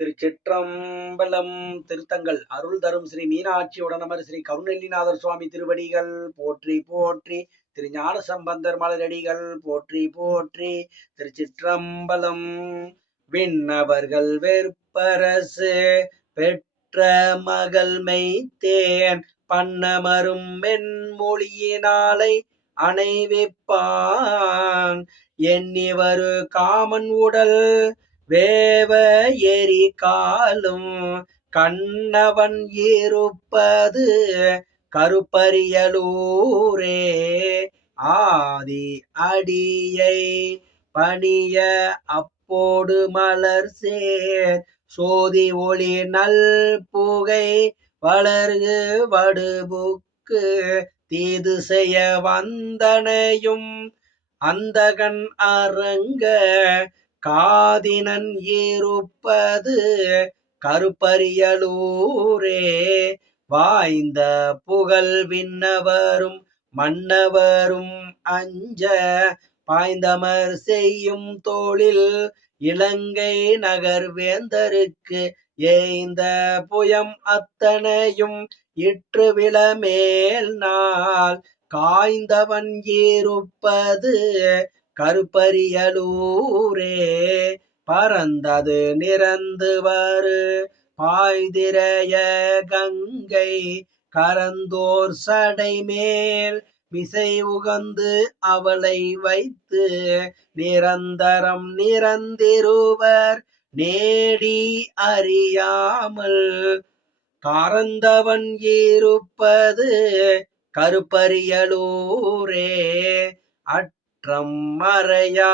திருச்சிற்றம்பலம். திருத்தங்கள் அருள் தரும் ஸ்ரீ மீனாட்சி உடனமர் ஸ்ரீ கருணெல்லிநாதர் சுவாமி திருவடிகள் போற்றி போற்றி. திரு ஞான சம்பந்தர் மலரடிகள் போற்றி போற்றி. திருச்சிற்றம்பலம். விண்ணவர்கள் வெற்பரசு பெற்ற மகள் மெய்த்தேன் பண்ணமரும் மென்மொழியினாலை அணைவிப்பான் எண்ணிவரு காமன் உடல் வேவ எரி காலும் கண்ணவன் இருப்பது கருப்பரியலூரே. ஆதி அடியை பணிய அப்போடு மலர் சேர் சோதி ஒளி நல் புகை வளர்கு வடுபுக்கு தீது செய்ய வந்தனையும் அந்தகன் அரங்க காதினன் இருப்பது கருப்பரியலூரே. வாய்ந்த புகழ் விண்ணவரும் மன்னவரும் அஞ்ச பாய்ந்தமர் செய்யும் தோளில் இலங்கை நகர் வேந்தருக்கு ஏய்ந்த புயம் அத்தனையும் இற்று விளமேல் நாள் காய்ந்தவன் இருப்பது கருப்பரியலூரே. பறந்தது நிறந்து வரு பாய்திரைய கங்கை கரந்தோர் சடை மேல் மிசை உகந்து அவளை வைத்து நிரந்தரம் நிரந்திருவர் நேடி அறியாமல் காரந்தவன் இருப்பது கருப்பரியலூரே. அற்றம் மறையா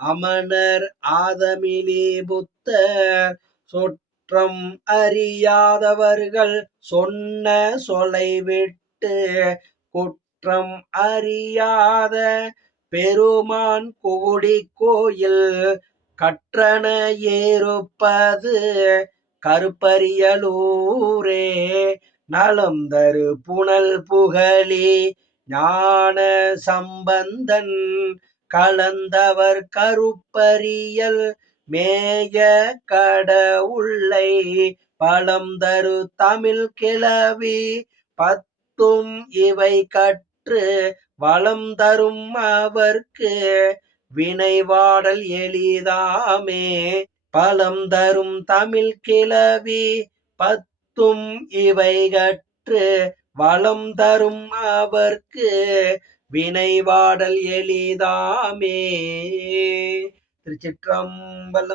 அமனர் ஆதமிலி புத்தர் சொற்றம் அறியாதவர்கள் சொன்ன சொலை விட்டு குற்றம் அறியாத பெருமான் கோடி கோயில் கற்றன ஏறுப்பது கருப்பரியலூரே. நலம் தரு புனல் புகழி ஞான சம்பந்தன் கலந்தவர் கருப்பரியல் மேய கடவுளை பலம் தரு தமிழ் கிளவி பத்தும் இவை கற்று வளம் தரும் அவர்க்கு வினைவாடல் எளிதாமே. பலம் தரும் தமிழ் கிளவி பத்தும் இவை கற்று வளம் தரும் அவர்க்கு வினைவாடல் எளிதாமே. திருச்சிற்றம்பலம்.